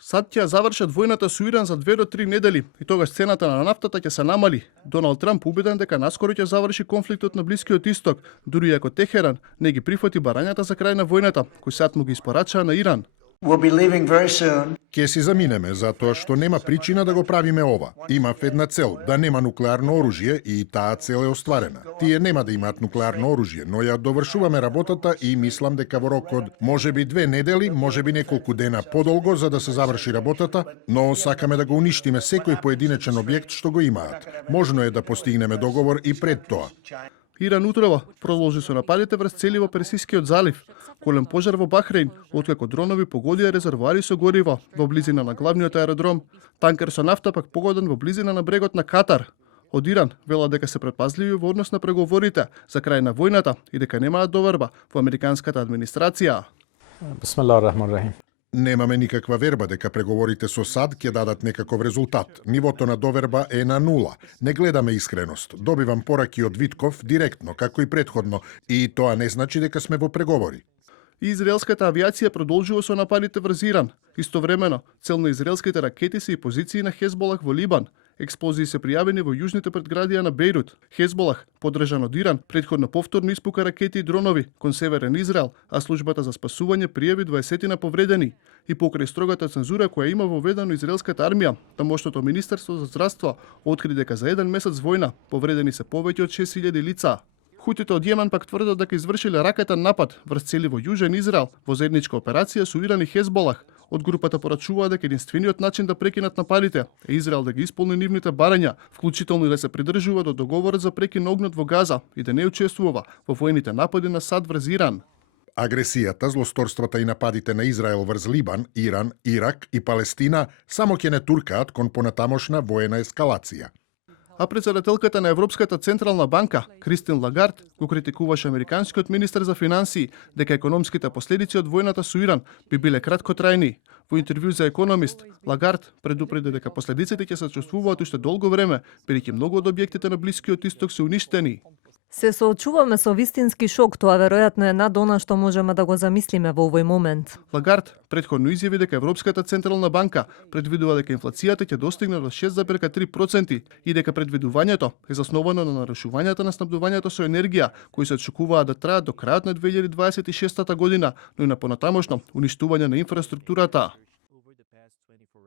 САД ќе завршат војната со Иран за 2 до 3 недели и тогаш цената на нафтата ќе се намали. Доналд Трамп убеден дека наскоро ќе заврши конфликтот на Блискиот Исток, дури ако Техеран не ги прифати барањата за крај на војната, кои САД му ги испорачаа на Иран. Ке си заминеме затоа што нема причина да го правиме ова. Имав една цел, да нема нуклеарно оружје и таа цел е остварена. Тие нема да имаат нуклеарно оружје, но ја довршуваме работата и мислам дека во рок од можеби 2 недели, можеби неколку дена подолго за да се заврши работата, но сакаме да го уништиме секој поединечен објект што го имаат. Можно е да постигнеме договор и пред тоа. Иран утрово продолжи со нападите врз цели во Персискиот залив. Голем пожар во Бахрейн, откако дронови погодија резервоари со гориво во близина на главниот аеродром. Танкер со нафта пак погоден во близина на брегот на Катар. Од Иран велат дека се предпазливи во однос на преговорите за крај на војната и дека немаат доверба во американската администрација. Немаме никаква верба дека преговорите со САД ќе дадат некаков резултат. Нивото на доверба е на нула. Не гледаме искреност. Добивам пораки од Витков директно, како и претходно, и тоа не значи дека сме во преговори. И израелската авиација продолжува со нападите врз Иран. Истовремено, цел на израелските ракети се и позиции на Хезболах во Либан. Експлозии се пријавени во јужните предградија на Бејрут. Хезболах, поддржан од Иран, претходно повторно испука ракети и дронови кон северен Израел, а службата за спасување пријави 20 повредени. И покрај строгата цензура која има воведено израелската армија, тамошното Министерство за здравство откри дека за 1 месец војна повредени се повеќе од 6000 лица. Хутите од Јемен пак тврдат дека извршиле ракетен напад врз цели во јужен Израел во заедничка операција со Иран и Хезболах. Од групата порачуваа дека единствениот начин да прекинат нападите е Израел да ги исполни нивните барања, вклучително и да се придржува до договорот за прекин на огнот во Газа и да не учествува во војните напади на САД врз Иран. Агресијата, злосторствата и нападите на Израел врз Либан, Иран, Ирак и Палестина само ќе не туркаат кон понатамошна воена ескалација. А председателката на Европската централна банка, Кристин Лагард, го критикуваше американскиот министер за финансии дека економските последици од војната со Иран би биле краткотрајни. Во интервју за Економист, Лагард предупреди дека последиците ќе се чувствуваат уште долго време, бидејќи многу од објектите на Блискиот Исток се уништени. Се соочуваме со вистински шок, тоа веројатно е над она што можеме да го замислиме во овој момент. Лагард претходно изјави дека Европската централна банка предвидува дека инфлацијата ќе достигне до 6,3% и дека предвидувањето е засновано на нарушувањата на снабдувањето со енергија, кои се очекуваат да траат до крајот на 2026 година, но и на понатамошно уништување на инфраструктурата.